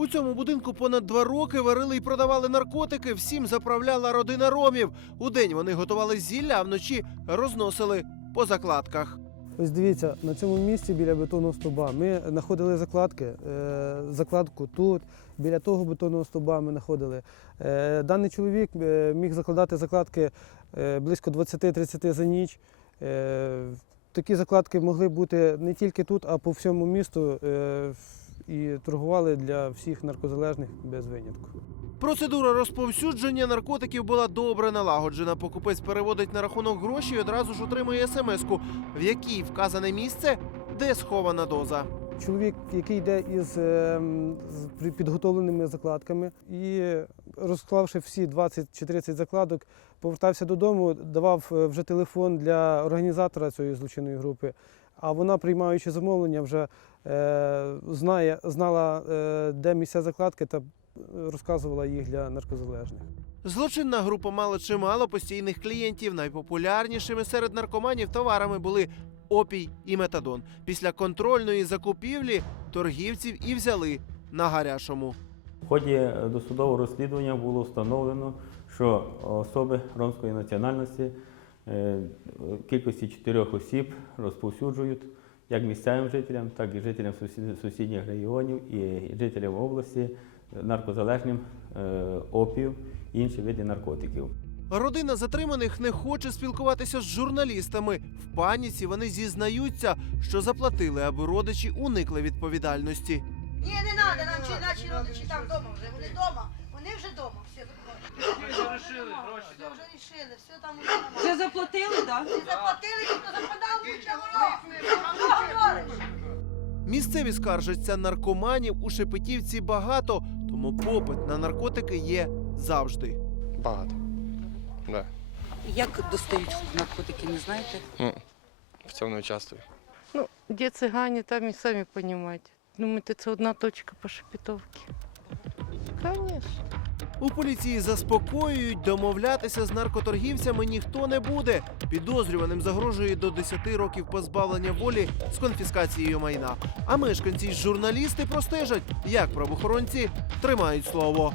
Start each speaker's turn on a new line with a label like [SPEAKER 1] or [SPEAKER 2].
[SPEAKER 1] У цьому будинку понад два роки варили і продавали наркотики. Всім заправляла родина ромів. Удень вони готували зілля, а вночі розносили по закладках.
[SPEAKER 2] Ось дивіться, на цьому місці біля бетонного стовба ми знаходили закладки. Е, закладку тут, біля того бетонного стовба ми знаходили. Е, даний чоловік е, міг закладати закладки близько 20-30 за ніч. Такі закладки могли бути не тільки тут, а по всьому місту. І торгували для всіх наркозалежних без винятку.
[SPEAKER 1] Процедура розповсюдження наркотиків була добре налагоджена. Покупець переводить на рахунок гроші і одразу ж отримує смс-ку, в якій вказане місце, де схована доза.
[SPEAKER 2] Чоловік, який йде із е, з підготовленими закладками і розклавши всі 20 чи 30 закладок, повертався додому, давав е, вже телефон для організатора цієї злочинної групи. А вона, приймаючи замовлення, вже е, знає, знала, е, де місця закладки та е, розказувала їх для наркозалежних.
[SPEAKER 1] Злочинна група мала чимало постійних клієнтів. Найпопулярнішими серед наркоманів товарами були опій і метадон. Після контрольної закупівлі торгівців і взяли на гарячому.
[SPEAKER 3] В ході е, досудового розслідування було встановлено, що особи ромської національності кількості чотирьох осіб розповсюджують як місцевим жителям, так і жителям сусід- сусідніх регіонів і жителям області е, наркозалежним е, опію і інші види наркотиків.
[SPEAKER 1] Родина затриманих не хоче спілкуватися з журналістами. В паніці вони зізнаються, що заплатили, аби родичі уникли відповідальності.
[SPEAKER 4] Ні, не треба, нам чи наші родичі там вдома вже. Вони вдома. Вони вже вдома. Все, Все вже рішили, все там уже нормально.
[SPEAKER 5] Вже заплатили, так?
[SPEAKER 4] Ти заплатили, ніхто западав, куча воно.
[SPEAKER 1] Місцеві скаржаться наркоманів у Шепетівці багато, тому попит на наркотики є завжди.
[SPEAKER 6] Багато. Да.
[SPEAKER 5] Як достають наркотики, не знаєте?
[SPEAKER 6] В цьому не участвую.
[SPEAKER 7] Ну, де цыгане, там і самі розумієте. Думаєте, це одна точка по Шепетовці? Звісно.
[SPEAKER 1] У поліції заспокоюють, домовлятися з наркоторгівцями ніхто не буде. Підозрюваним загрожує до 10 років позбавлення волі з конфіскацією майна. А мешканці й журналісти простежать, як правоохоронці тримають слово.